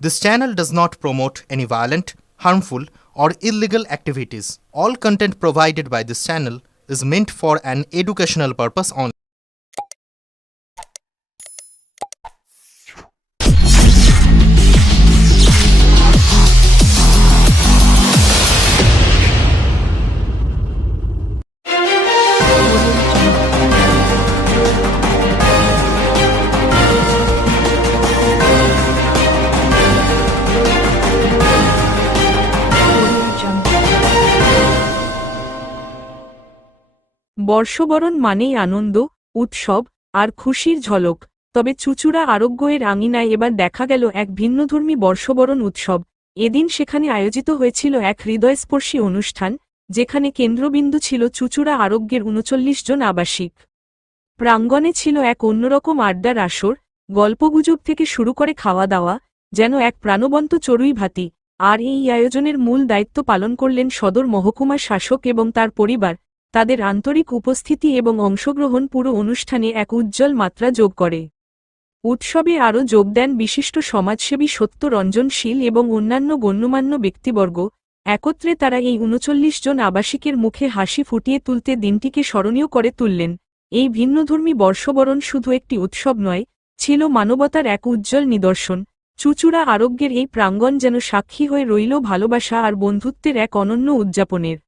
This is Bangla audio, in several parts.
This channel does not promote any violent, harmful, or illegal activities. All content provided by this channel is meant for an educational purpose only. বর্ষবরণ মানেই আনন্দ, উৎসব আর খুশির ঝলক। তবে চুঁচুড়া আরোগ্যের আঙিনায় এবার দেখা গেল এক ভিন্নধর্মী বর্ষবরণ উৎসব। এদিন সেখানে আয়োজিত হয়েছিল এক হৃদয়স্পর্শী অনুষ্ঠান, যেখানে কেন্দ্রবিন্দু ছিল চুঁচুড়া আরোগ্যের ৩৯ জন আবাসিক। প্রাঙ্গণে ছিল এক অন্যরকম আড্ডার আসর, গল্পগুজব থেকে শুরু করে খাওয়া দাওয়া, যেন এক প্রাণবন্ত চড়ুই ভাতি। আর এই আয়োজনের মূল দায়িত্ব পালন করলেন সদর মহকুমা শাসক এবং তার পরিবার। তাদের আন্তরিক উপস্থিতি এবং অংশগ্রহণ পুরো অনুষ্ঠানে এক উজ্জ্বল মাত্রা যোগ করে। উৎসবে আরও যোগ দেন বিশিষ্ট সমাজসেবী সত্য রঞ্জন শীল এবং অন্যান্য গণ্যমান্য ব্যক্তিবর্গ। একত্রে তারা এই ৩৯ জন আবাসিকের মুখে হাসি ফুটিয়ে তুলতে দিনটিকে স্মরণীয় করে তুললেন। এই ভিন্নধর্মী বর্ষবরণ শুধু একটি উৎসব নয়, ছিল মানবতার এক উজ্জ্বল নিদর্শন। চুঁচুড়া আরোগ্যের এই প্রাঙ্গণ যেন সাক্ষী হয়ে রইল ভালোবাসা আর বন্ধুত্বের এক অনন্য উদযাপনের।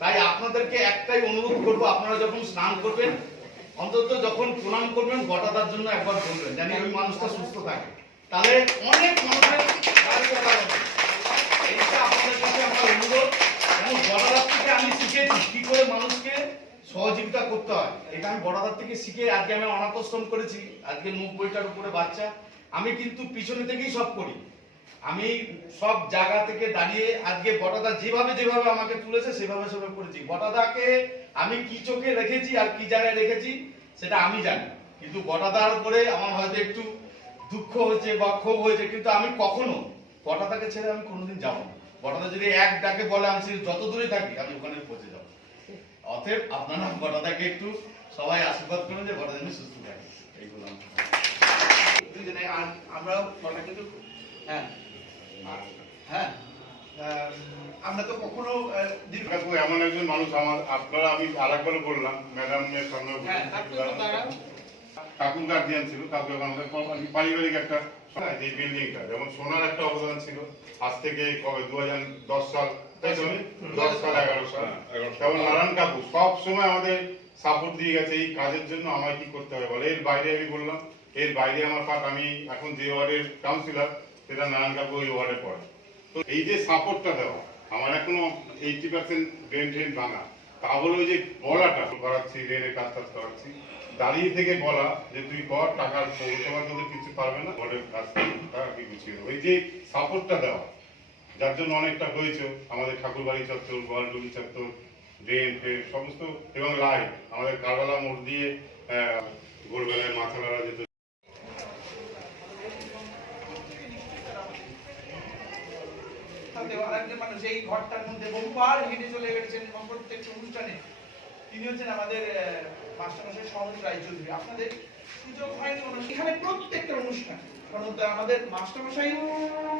তাই আপনাদেরকে একটাই অনুরোধ করবো, আপনারা যখন স্নান করবেন, অন্তত যখন প্রণাম করবেন, গটাদার জন্য একবার বলবেন, জানি ওই মানুষটা সুস্থ থাকে। তাহলে অনেক মানুষের এইটা আপনাদের কাছে আমার অনুরোধ। এবং গটাদার থেকে আমি শিখেছি কি করে মানুষকে সহযোগিতা করতে হয়। এটা আমি বড়দার থেকে শিখে আজকে আমি অনাথ আশ্রম করেছি। আজকে ৯০টার উপরে বাচ্চা। আমি কিন্তু পিছনে থেকেই সব করি। আমি সব জায়গা থেকে দাঁড়িয়ে আজকে বটাদা যেভাবে যেভাবে আমাকে তুলেছে সেভাবে সেভাবে করেছি। বটাদাকে আমি কি চোখে রেখেছি আর কি জায়গায় রেখেছি সেটা আমি জানি, কিন্তু বটাদার উপরে আমার হয়তো একটু দুঃখ হয়েছে বা ক্ষোভ হয়েছে, কিন্তু আমি কখনো বটাদাকে ছেড়ে আমি কোনোদিন যাবো না। বটাদা যদি এক ডাকে বলে আমি যত দূরে থাকি আমি ওখানে পৌঁছে যাবো। অতএব আপনারা বটাদাকে একটু সবাই আশীর্বাদ করুন যে বটাদা যেন সুস্থ থাকে। এইগুলো আমরাও কিন্তু হ্যাঁ আমরা তো কখনো এমন একজন মানুষ আমার আপনারা আমি আরেকবার বললাম ম্যাডামের সঙ্গে কাকুর গার্জিয়ান ছিল। কাকু আমাদের পারিবারিক একটা এই বিল্ডিংটা যেমন সোনার একটা অবদান ছিল। আজ থেকে কবে 2010 সাল, তাই তো 10 সাল 11 সাল, তেমন নারায়ণ কাকু সব সময় আমাদের সাপোর্ট দিয়ে গেছে এই কাজের জন্য। আমায় কি করতে হবে বলে, এর বাইরে আমি বললাম, এর বাইরে আমার পাট আমি এখন যে ওয়ার্ডের কাউন্সিলর সেটা নারায়ণ কাকু ওই ওয়ার্ডে পড়ে। তো এই যে সাপোর্টটা দেওয়া, আমার এখনো 80% ড্রেন ট্রেন ভাঙা, তাহলে ওই যে বলাটা করাচ্ছি, ড্রেনের কাজ টাজ করাচ্ছি, দাঁড়িয়ে থেকে বলা যে তুই কর, টাকার পৌরসভা তোদের কিছু পারবে না, বলের কাজ টাকা কি গুছিয়ে দেবো। এই যে সাপোর্টটা দেওয়া, যার জন্য অনেকটা হয়েছে আমাদের ঠাকুরবাড়ি চত্বর, গোয়ালটুলি চত্বর, ড্রেন ট্রেন সমস্ত, এবং লাইট আমাদের কারবালা মোড় দিয়ে ভোরবেলায় মাথা লড়া যেত। মানুষ এই ঘরটার মধ্যে বহুবার হেঁটে চলে গেছেন প্রত্যেকটা অনুষ্ঠানে। তিনি হচ্ছেন আমাদের মাস্টারমশাই সহজ রায়চৌধুরী। আপনাদের সুযোগ হয়নি এখানে প্রত্যেকটা অনুষ্ঠান, কারণ আমাদের মাস্টারমশাই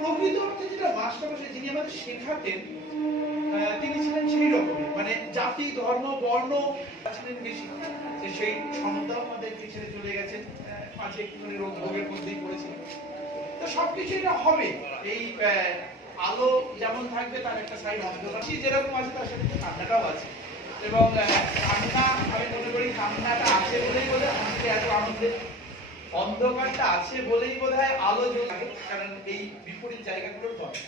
প্রকৃত অর্থে যেটা মাস্টারমশাই যিনি আমাদের শেখাতেন তিনি ছিলেন সেই রকমই, মানে জাতি ধর্ম বর্ণ ছিলেন বেশি, যে সেই ক্ষমতা আমাদেরকে ছেড়ে চলে গেছেন। মাঝে একটুখানি রোগ ভোগের মধ্যেই পড়েছিলেন। তো সবকিছু এটা হবে, এই আলো যেমন থাকবে তার একটা সাইড অন্ধকার যেরকম আছে তার সাথে কান্নাটাও আছে। এবং কান্না আমি মনে করি কান্নাটা আছে বলেই বোধ হয় আমাদের এত আনন্দের, অন্ধকারটা আছে বলেই বোধ হয় আলো জ্বলে, কারণ এই বিপরীত জায়গাগুলোর দরকার।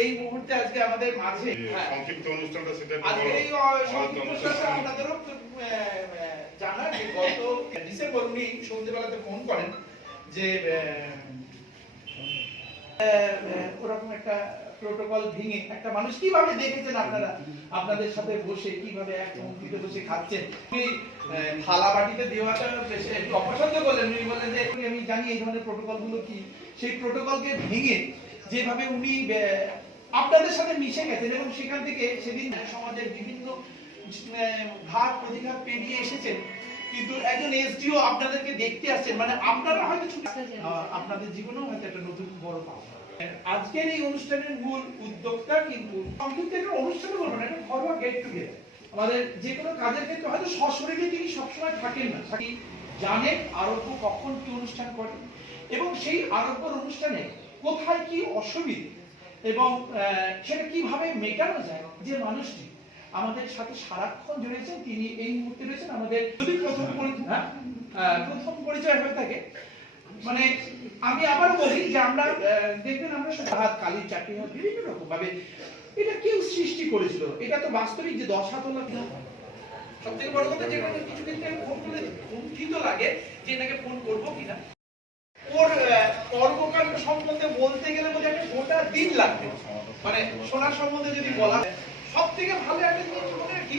এই মুহূর্তে আজকে আমাদের মাঝে সংক্ষিপ্ত অনুষ্ঠানটা সেটা আজকে এই সংক্ষিপ্ত অনুষ্ঠানটা আপনাদেরও জানা যে গত ডিসেম্বর উনি সন্ধ্যেবেলাতে ফোন করেন যে ওরকম একটা প্রোটোকল ভেঙে একটা মানুষ কিভাবে দেখেছেন আপনারা, আপনাদের সাথে বসে কিভাবে এক পঙ্ক্তিতে বসে খাচ্ছেন, থালা বাটিতে দেওয়াটা একটু অপছন্দ করলেন। উনি বললেন যে আমি জানি এই ধরনের প্রোটোকল গুলো কি, সেই প্রোটোকলকে ভেঙে যেভাবে উনি আপনাদের সাথে মিশে গেছেন এবং সেখান থেকে সেদিন সমাজের বিভিন্ন ঘাট প্রতিঘাত পেরিয়ে এসেছেন, কিন্তু একজন এসডিও আপনাদেরকে দেখতে আসছেন, মানে আপনারা হয়তো আপনাদের জীবনেও হয়তো একটা নতুন বড় পাওয়া। আজকের এই অনুষ্ঠানের মূল উদ্যোক্তা কিন্তু সংক্ষিপ্ত একটা অনুষ্ঠান বলবো না, একটা ঘরোয়া গেট টুগেদার। আমাদের যে কোনো কাজের ক্ষেত্রে হয়তো সশরীরে তিনি সবসময় থাকেন না, জানেন আরোগ্য কখন কি অনুষ্ঠান করে এবং সেই আরোগ্যর অনুষ্ঠানে কোথায় কি অসুবিধে এবং সেটা কিভাবে মেটানো যায়। যে মানুষটি আমাদের সাথে সারাক্ষণ জড়িয়েছেন তিনি এই মুহূর্তে রয়েছেন আমাদের, যদি প্রথম পরিচয় হয়ে থাকে, মানে আমি আবারও বলি যে আমরা দেখবেন আমরা হাত কালির চাকরি হয় বিভিন্ন রকম ভাবে, এটা কেউ সৃষ্টি করেছিল, এটা তো বাস্তবিক যে 10 হাত হলো কিনা। সব থেকে বড় কথা যেটা কিছু ক্ষেত্রে ফোন করলে চিন্তিত লাগে যে এটাকে ফোন করবো কিনা। ওর কর্মকাণ্ড সম্বন্ধে বলতে গেলে বোধ একটা গোটা দিন লাগবে, মানে সোনার সম্বন্ধে যদি বলা। সব থেকে ভালো একটা জিনিস মনে রাখি,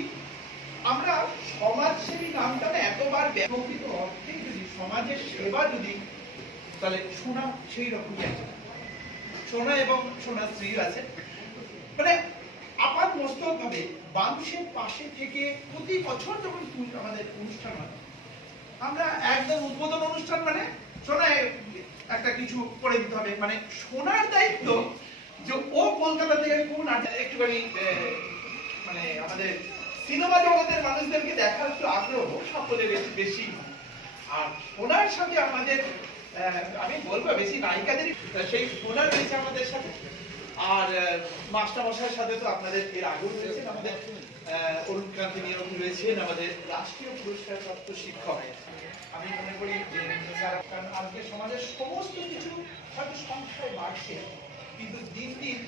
আমরা সমাজসেবী নামটা এতবার প্রকৃত অর্থে যদি সমাজের সেবা যদি, তাহলে সোনা সেই রকমই আছে। সোনা এবং সোনার স্ত্রী আছে, মানে আপাত মস্তক ভাবে মানুষের পাশে থেকে প্রতি বছর যখন আমাদের অনুষ্ঠান হয়, আমরা একদম উদ্বোধন অনুষ্ঠান মানে সোনায় একটা কিছু করে দিতে হবে, মানে সোনার দায়িত্ব যে ও কলকাতা থেকে কোন একটুখানি মানে আমাদের সিনেমা জগতের মানুষদেরকে দেখার একটু আগ্রহ সকলের বেশি, আর সোনার সাথে আমাদের আমি বলবো বেশি নায়িকাদের সেই সোনার রয়েছে আমাদের সাথে। আর মাস্টারমশাইয়ের সাথে তো আপনাদের এর আগেও রয়েছেন, আমাদের অরুণ ক্রান্তি নিয়োগ রয়েছেন, আমাদের রাষ্ট্রীয় পুরস্কার প্রাপ্ত শিক্ষক। আমি মনে করি যে আজকে সমাজের সমস্ত কিছু হয়তো সংখ্যায় বাড়ছে, কিন্তু দিন দিন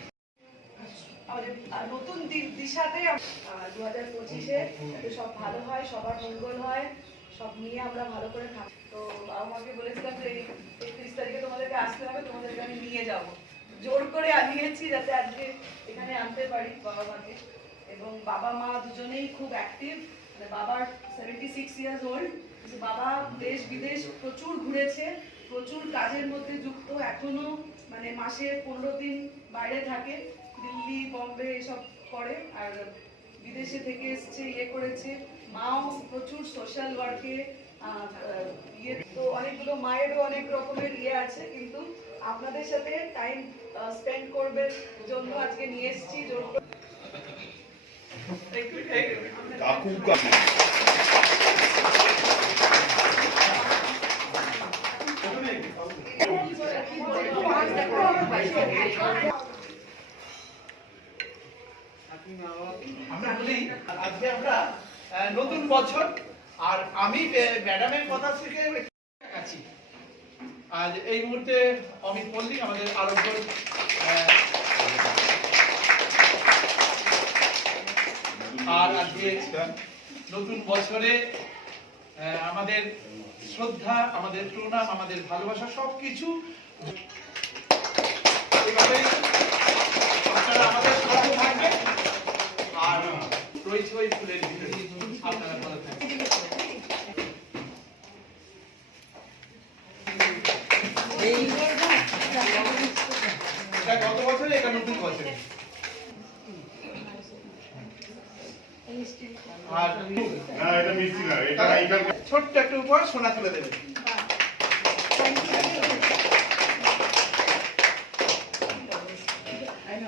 আমাদের নতুন দিশাতে 2025-এ সব ভালো হয়, সবার মঙ্গল হয়, সব নিয়ে আমরা ভালো করে থাকি। তো বাবা মাকে বলেছিলাম যে 31 তারিখে তোমাদেরকে আসতে হবে, তোমাদেরকে আমি নিয়ে যাব, জোর করে আনিয়েছি যাতে আজকে এখানে আনতে পারি বাবা মাকে। এবং বাবা মা দুজনেই খুব অ্যাক্টিভ, মানে বাবার 76 ইয়ার্স ওল্ড, বাবা দেশ বিদেশ প্রচুর ঘুরেছে, প্রচুর কাজের মধ্যে যুক্ত, এখনো মানে মাসে 15 দিন বাইরে থাকে, দিল্লি বম্বে এসব করে, আর বিদেশে থেকে এসছে ইয়ে করেছে। মাও প্রচুর সোশ্যাল ওয়ার্কে ইয়ে, তো অনেকগুলো মায়েরও অনেক রকমের ইয়ে আছে, কিন্তু আপনাদের সাথে টাইম স্পেন্ড করবে জন্য আজকে নিয়ে এসেছি জোর করে। আমরা বলি আজকে আমরা নতুন বছর, আর আমি ম্যাডামের কথা থেকে আছি। আজ এই মুহূর্তে অমিত মল্লিক আমাদের আরোগ্য আর আজকে নতুন বছরে আমাদের শ্রদ্ধা, আমাদের প্রণাম, আমাদের ভালোবাসা সবকিছু এইভাবে আপনারা আমাদের সাথে থাকবেন। আর রয়েছে ওই ফুলের ভিতরে আপনারা ভালো থাকবেন। এটা গত বছরে, এটা নতুন বছরে। আর এটা মিষ্টি না, এটা এখানকার ছোট্ট একটা উপহার সোনা তুলে দেবেন।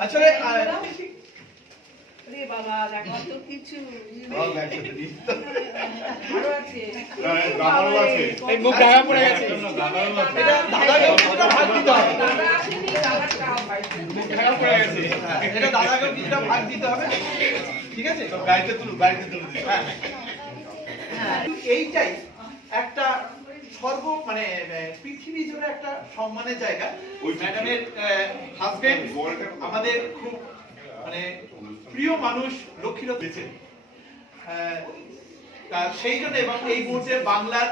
আসলে বাবা দেখো তো কিছু দাদারও আছে। এই মুখ ঢাকা পড়ে গেছে, এটা দাদাকে কিছুটা ভাগ দিতে হবে, মুখ ঢাকা পড়ে গেছে, এটা দাদাকে কিছুটা ভাগ দিতে হবে, ঠিক আছে? গাড়িতে তুলো, গাড়িতে তুলো। হ্যাঁ, এইটাই একটা মানে পৃথিবী জুড়ে একটা সম্মানের জায়গা। ওই ম্যাডামের হাজবেন্ড আমাদের খুব মানে প্রিয় মানুষ, লক্ষ্মীরথ দিয়েছেন, সেই জন্য। এবং এই মুহূর্তে বাংলার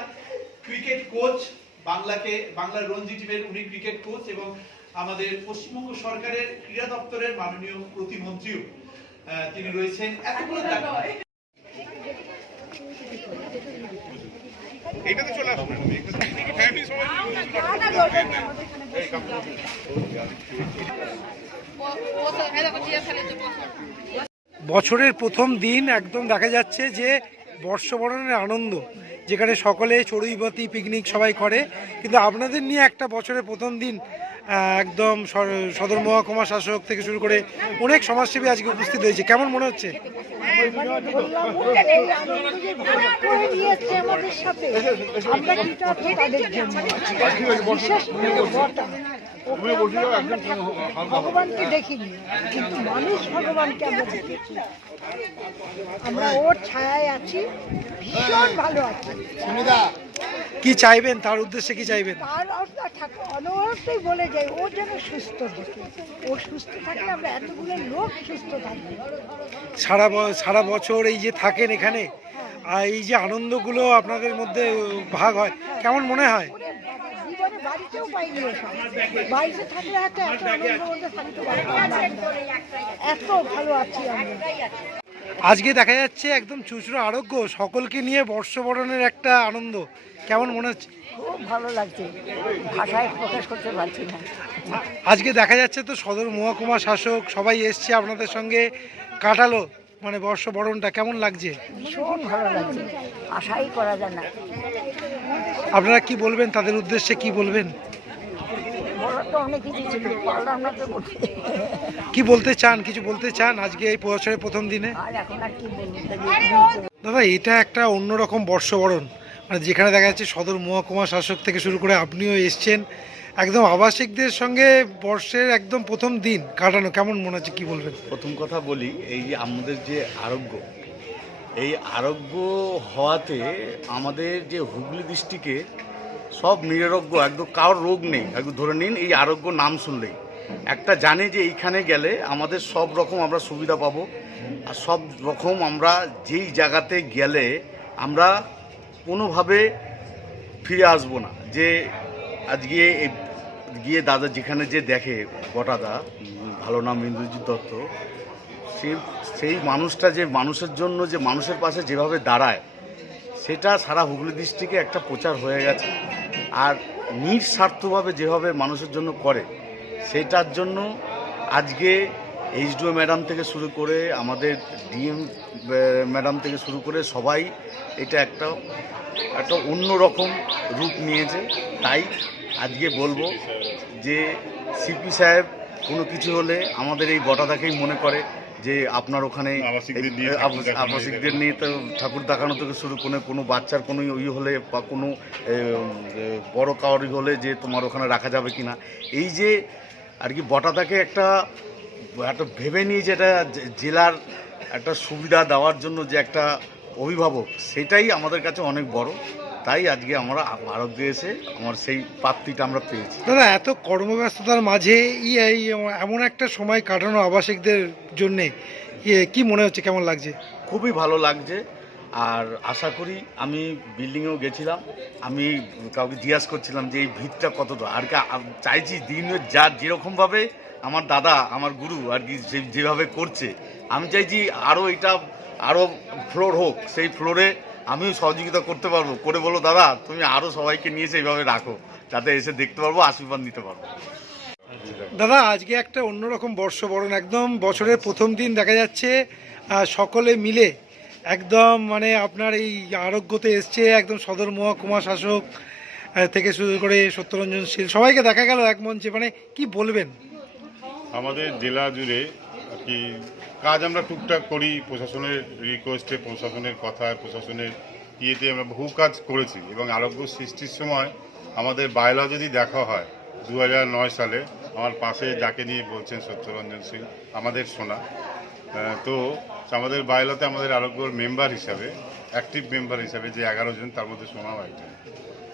ক্রিকেট কোচ, বাংলার রঞ্জি টিমের উনি ক্রিকেট কোচ, এবং আমাদের পশ্চিমবঙ্গ সরকারের ক্রীড়া দপ্তরের মাননীয় প্রতিমন্ত্রীও তিনি রয়েছেন। এতগুলো এইটাতে চলে আসুন, ফ্যামিলি সবাই বছরের প্রথম দিন একদম দেখা যাচ্ছে যে বর্ষবরণের আনন্দ, যেখানে সকলে চড়ুইবাতি পিকনিক সবাই করে, কিন্তু আপনাদের নিয়ে একটা বছরের প্রথম দিন একদম সদর মহকুমা শাসক থেকে শুরু করে অনেক সমাজসেবী আজকে উপস্থিত হয়েছে, কেমন মনে হচ্ছে? ভগবানকে দেখিনি, কিন্তু মানুষ ভগবানকে আমরা দেখেছি। আমরা ওর ছায়ায় আছি, ভীষণ ভালো আছি। কি চাইবেন, তার উদ্দেশ্যে কি চাইবেন? তার অনবরতই বলে যাই ও যেন সুস্থ থাকে, ও সুস্থ থাকলে আমরা এতগুলো লোক সুস্থ থাকবে। সারা বছর এই যে থাকেন এখানে, আর এই যে আনন্দগুলো আপনাদের মধ্যে ভাগ হয়, কেমন মনে হয়? জীবনে বাড়িতেও পাইনি এসব, বাড়িতে থাকলে হয়তো এত আনন্দ মধ্যে থাকতে পারতাম না। এত ভালো আছি আমরা। আজকে দেখা যাচ্ছে একদম চুঁচুড়া আরোগ্য সকলকে নিয়ে বর্ষবরণের একটা আনন্দ, কেমন মনে হচ্ছে? খুব ভালো লাগছে, ভাষায় প্রকাশ করতে পারছি না। আজকে দেখা যাচ্ছে তো সদর মহকুমা শাসক সবাই এসছে আপনাদের সঙ্গে কাটালো, মানে বর্ষবরণটা কেমন লাগছে? ভীষণ ভালো লাগছে, আশাই করা যায় না। আপনারা কি বলবেন, তাদের উদ্দেশ্যে কি বলবেন? বলার তো অনেক কিছু ছিল, পারলাম না তো বলতে। কি বলতে চান, কিছু বলতে চান আজকে এই বছরের প্রথম দিনে? আর এখন আর কি বলবো। দাদা, এটা একটা অন্যরকম বর্ষবরণ, মানে যেখানে দেখা যাচ্ছে সদর মহকুমা শাসক থেকে শুরু করে আপনিও এসছেন, একদম আবাসিকদের সঙ্গে বর্ষের একদম প্রথম দিন কাটানো, কেমন মনে হচ্ছে, কি বলবেন? প্রথম কথা বলি, এই যে আমাদের যে আরোগ্য, এই আরোগ্য হওয়াতে আমাদের যে হুগলি ডিস্ট্রিক্টে সব নিরোগ্য, একদম কারোর রোগ নেই, একদম ধরে নিন এই আরোগ্য নাম শুনলেই একটা জানে যে এইখানে গেলে আমাদের সব রকম আমরা সুবিধা পাবো, আর সব রকম আমরা যেই জায়গাতে গেলে আমরা কোনোভাবে ফিরে আসবো না। যে আজকে গিয়ে দাদা যেখানে যে দেখে বটাদা, ভালো নাম ইন্দ্রজিৎ দত্ত, সেই মানুষটা যে মানুষের জন্য, যে মানুষের পাশে যেভাবে দাঁড়ায়, সেটা সারা হুগলি ডিস্ট্রিক্টে একটা প্রচার হয়ে গেছে। আর নিঃস্বার্থভাবে যেভাবে মানুষের জন্য করে, সেটার জন্য আজকে এইচডিও ম্যাডাম থেকে শুরু করে আমাদের ডিএম ম্যাডাম থেকে শুরু করে সবাই এটা একটা অন্যরকম রূপ নিয়েছে। তাই আজকে বলবো যে সিপি সাহেব কোনো কিছু হলে আমাদের এই বটাদাকেই মনে করে যে আপনার ওখানে আবাসিকদের নিয়ে তো ঠাকুর দেখানো থেকে শুরু করে কোনো বাচ্চার কোনো হলে বা কোনো বড় কাউরি হলে যে তোমার ওখানে রাখা যাবে কি না, এই যে আর কি বটাদাকে একটা ভেবে নিয়ে যেটা জেলার একটা সুবিধা দেওয়ার জন্য যে একটা অভিভাবক, সেটাই আমাদের কাছে অনেক বড়। তাই আজকে আমরা আরোগ্য এসে আমার সেই প্রাপ্তিটা আমরা পেয়েছি। দাদা, এত কর্মব্যস্ততার মাঝে এমন একটা সময় কাটানো আবাসিকদের জন্যে কি মনে হচ্ছে, কেমন লাগছে? খুবই ভালো লাগছে। আর আশা করি, আমি বিল্ডিংয়েও গেছিলাম, আমি কাউকে জিজ্ঞাসা করছিলাম যে এই ভিতটা কতটা, আর কি চাইছি দিন যেরকমভাবে আমার দাদা, আমার গুরু আর কি যেভাবে করছে, আমি চাইছি এটা আরও ফ্লোর হোক, সেই ফ্লোরে আমিও সহযোগিতা করতে পারবো, করে বলো দাদা তুমি আরও সবাইকে নিয়ে সেইভাবে রাখো, যাতে এসে দেখতে পারবো, আশীর্বাদ নিতে পারবো। দাদা, আজকে একটা অন্যরকম বর্ষবরণ, একদম বছরের প্রথম দিন দেখা যাচ্ছে সকলে মিলে একদম, মানে আপনার এই আরোগ্যতে এসছে একদম সদর মহকুমা শাসক থেকে শুরু করে সত্যরঞ্জন শীল, সবাইকে দেখা গেল এক মঞ্চে, মানে কি বলবেন? আমাদের জেলা জুড়ে আর কি কাজ আমরা টুকটাক করি, প্রশাসনের রিকোয়েস্টে, প্রশাসনের কথায়, প্রশাসনের ইয়েতে আমরা বহু কাজ করেছি। এবং আরোগ্য সৃষ্টির সময় আমাদের বায়লা যদি দেখা হয় 2009 সালে, আমার পাশে যাকে নিয়ে বলছেন সত্যরঞ্জন সিং, আমাদের শোনা, তো আমাদের বায়লাতে আমাদের আরোগ্যর মেম্বার হিসাবে, অ্যাক্টিভ মেম্বার হিসাবে যে 11 জন, তার মধ্যে শোনাও একজন।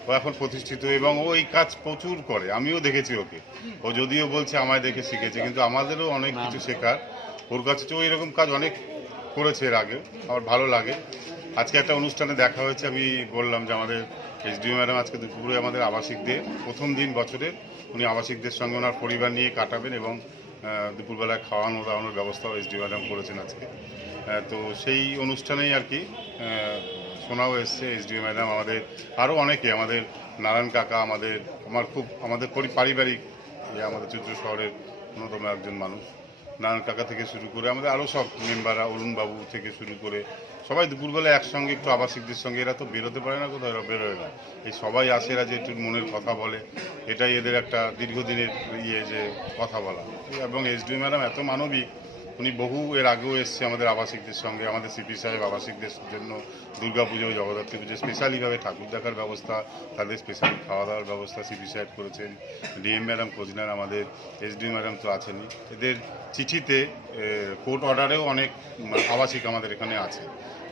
ও এখন প্রতিষ্ঠিত এবং ও এই কাজ প্রচুর করে, আমিও দেখেছি ওকে। ও যদিও বলছে আমায় দেখে শিখেছে, কিন্তু আমাদেরও অনেক কিছু শেখার ওর কাছে। ও এরকম কাজ অনেক করেছে এর আগে, আমার ভালো লাগে। আজকে একটা অনুষ্ঠানে দেখা হয়েছে, আমি বললাম যে আমাদের এইচডিও ম্যাডাম আজকে দুপুরে আমাদের আবাসিকদের প্রথম দিন বছরের, উনি আবাসিকদের সঙ্গে ওনার পরিবার নিয়ে কাটাবেন এবং দুপুরবেলায় খাওয়ানো দাওয়ানোর ব্যবস্থাও এইচডিও ম্যাডাম করেছেন আজকে। তো সেই অনুষ্ঠানেই আর কি শোনাও এসছে এইচডিও ম্যাডাম, আমাদের আরও অনেকে, আমাদের নারায়ণ কাকা, আমাদের পারিবারিক আমাদের চুঁচুড়া শহরের অন্যতম একজন মানুষ। নারায়ণ কাকা থেকে শুরু করে আমাদের আরও সব মেম্বাররা, অরুণবাবু থেকে শুরু করে সবাই দুপুরবেলা একসঙ্গে একটু আবাসিকদের সঙ্গে, এরা তো বেরোতে পারে না, কোথাও এরা বেরোয় না, এই সবাই আসে, এরা যে একটু মনের কথা বলে, এটাই এদের একটা দীর্ঘদিনের যে কথা বলা। এবং এসডি ম্যাডাম এত মানবিক, উনি বহু এর আগেও এসছে আমাদের আবাসিকদের সঙ্গে, আমাদের সিপি সাহেব আবাসিকদের জন্য দুর্গাপুজো, জগদ্ধাত্রী পুজো স্পেশালিভাবে ঠাকুর দেখার ব্যবস্থা, তাদের স্পেশালি খাওয়া দাওয়ার ব্যবস্থা সিপি সাহেব করেছেন। ডিএম ম্যাডাম খোঁজ নেন, আমাদের এসডি ম্যাডাম তো আছেনই। এদের চিঠিতে কোর্ট অর্ডারেও অনেক আবাসিক আমাদের এখানে আছে,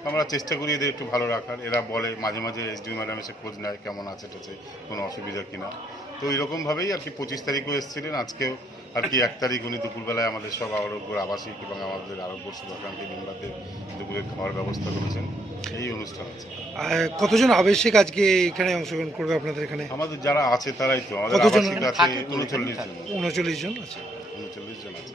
আমরা চেষ্টা করি এদের একটু ভালো রাখার। এরা বলে মাঝে মাঝে এসডি ম্যাডাম এসে খোঁজ নেয় কেমন আছে টেছে, কোনো অসুবিধা কিনা। তো এইরকমভাবেই আর কি 25 তারিখও এসেছিলেন, আজকেও আর কি 1 তারিখ উনি দুপুরবেলায় আমাদের সব আরোগ্য আবাসিক এবং আমাদের আরোগ্য শুভাকাঙ্ক্ষী মেম্বারদের দুপুরে খাওয়ার ব্যবস্থা করেছেন। এই অনুষ্ঠান আছে। কতজন আবাসিক আজকে এখানে অংশগ্রহণ করবে আপনাদের এখানে? আমাদের যারা আছে তারাই তো, আমাদের কতজন আবাসিক আছে 39 জন। 39 জন আছে। 39 জন আছে।